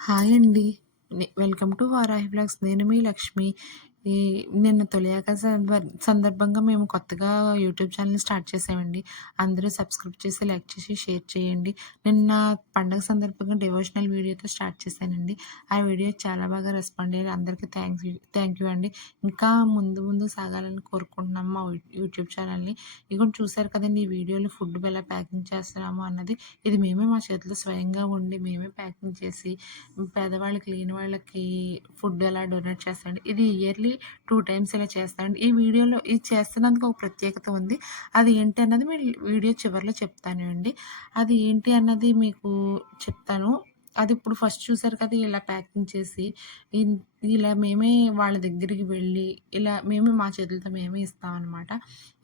Hi అండి. Welcome to Varahi vlogs. నేను మీ లక్ష్మి. ఈ నిన్న తొలి ఏకాదశి సందర్భంగా మేము కొత్తగా యూట్యూబ్ ఛానెల్ స్టార్ట్ చేసామండి. అందరూ సబ్స్క్రైబ్ చేసి, లైక్ చేసి, షేర్ చేయండి. నిన్న పండగ సందర్భంగా డివోషనల్ వీడియోతో స్టార్ట్ చేశానండి. ఆ వీడియో చాలా బాగా రెస్పాండ్ అయ్యారు. అందరికీ థ్యాంక్ యూ అండి. ఇంకా ముందు ముందు సాగాలని కోరుకుంటున్నాము మా యూట్యూబ్ ఛానల్‌ని. ఇదిగోండి చూసారు కదండీ! ఈ వీడియోలో ఫుడ్ ఎలా ప్యాకింగ్ చేస్తున్నాము అన్నది. ఇది మేమే మా చేతిలో స్వయంగా వండి, మేమే ప్యాకింగ్ చేసి పేదవాళ్ళకి, లేని వాళ్ళకి ఫుడ్ ఎలా డొనేట్ చేస్తామండి. ఇది ఇయర్‌లీ 2 టైమ్స్ ఇలా చేస్తామండి. ఈ వీడియోలో ఇది చేస్తున్నందుకు ఒక ప్రత్యేకత ఉంది. అది ఏంటి అన్నది వీడియో చివరిలో చెప్తాను అండి. అది ఏంటి అన్నది మీకు చెప్తాను. అది ఇప్పుడు ఫస్ట్ చూసారు కదా! ఇలా ప్యాకింగ్ చేసి ఇన్ ఇలా మేమే వాళ్ళ దగ్గరికి వెళ్ళి, ఇలా మేమే మా చేతులతో మేమే ఇస్తామనమాట.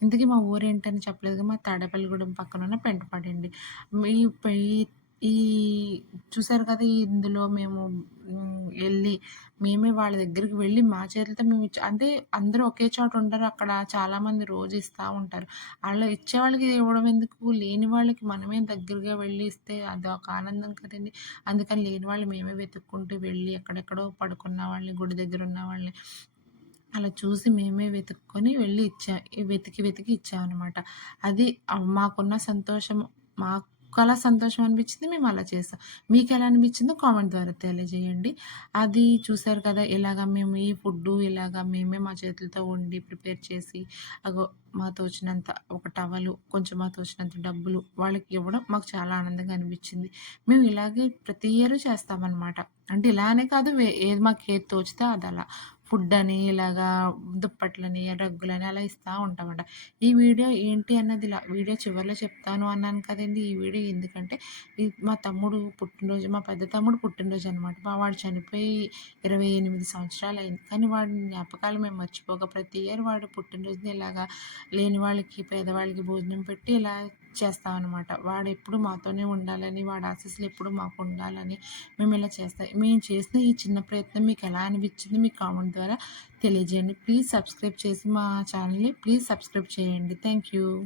ఇంతకీ మా ఊరేంటని చెప్పలేదుగా, మా తాడేపల్లిగూడెం పక్కనున్న పెంటపాడండి. ఈ పై ఈ చూసారు కదా! ఇందులో మేము ఎళ్లి మేమే వాళ్ళ దగ్గరికి వెళ్ళి మా చేతులతో మేము అంటే అందరూ ఒకే చోట ఉండరు. అక్కడ చాలామంది రోజు ఇస్తా ఉంటారు. అలా ఇచ్చేవాళ్ళకి ఇవ్వడం ఎందుకు, లేని వాళ్ళకి మనమే దగ్గరగా వెళ్ళి ఇస్తే అదొక ఆనందం కదండీ! అందుకని లేని వాళ్ళు మేమే వెతుక్కుంటూ వెళ్ళి ఎక్కడెక్కడో పడుకున్న వాళ్ళని, గుడి దగ్గర ఉన్న వాళ్ళని అలా చూసి మేమే వెతుక్కొని వెళ్ళి వెతికి ఇచ్చామనమాట. అది మాకున్న సంతోషం, మాకలా సంతోషం అనిపించింది. మేము అలా చేసాం. మీకెలా అనిపించిందో కామెంట్ ద్వారా తెలియజేయండి. అది చూసారు కదా! ఇలాగ మేము ఈ ఫుడ్డు ఇలాగ మేమే మా చేతులతో వండి ప్రిపేర్ చేసి, అగో మా తోచినంత ఒక టవలు, కొంచెం మా తోచినంత డబ్బులు వాళ్ళకి ఇవ్వడం మాకు చాలా ఆనందంగా అనిపించింది. మేము ఇలాగే ప్రతి ఇయరు చేస్తామనమాట. అంటే ఇలా అనే కాదు, ఏది మాకేది తోచితే అదలా. ఫుడ్డని, ఇలాగా దుప్పట్లని, రగ్గులని అలా ఇస్తా ఉంటామట. ఈ వీడియో ఏంటి అన్నది ఇలా వీడియో చివరిలో చెప్తాను అన్నాను కదండీ! ఈ వీడియో ఎందుకంటే, మా తమ్ముడు పుట్టినరోజు, మా పెద్ద తమ్ముడు పుట్టినరోజు అనమాట. వాడు చనిపోయి 28 సంవత్సరాలయింది. కానీ వాడి జ్ఞాపకాలు మేము మర్చిపోక ప్రతి ఇయర్ వాడు పుట్టినరోజుని ఇలాగా లేని వాళ్ళకి, పేదవాళ్ళకి భోజనం పెట్టి ఇలా చేస్తామనమాట. వాడెప్పుడు మాతోనే ఉండాలని, వాడి ఆశీస్సులు ఎప్పుడు మాకు ఉండాలని మేమిలా చేస్తాం. మేము చేసిన ఈ చిన్న ప్రయత్నం మీకెలా అనిపించింది మీ కామెంట్ ద్వారా తెలియజేయండి. ప్లీజ్ సబ్స్క్రైబ్ చేసి మా ఛానల్‌ని ప్లీజ్ సబ్స్క్రైబ్ చేయండి. Thank you.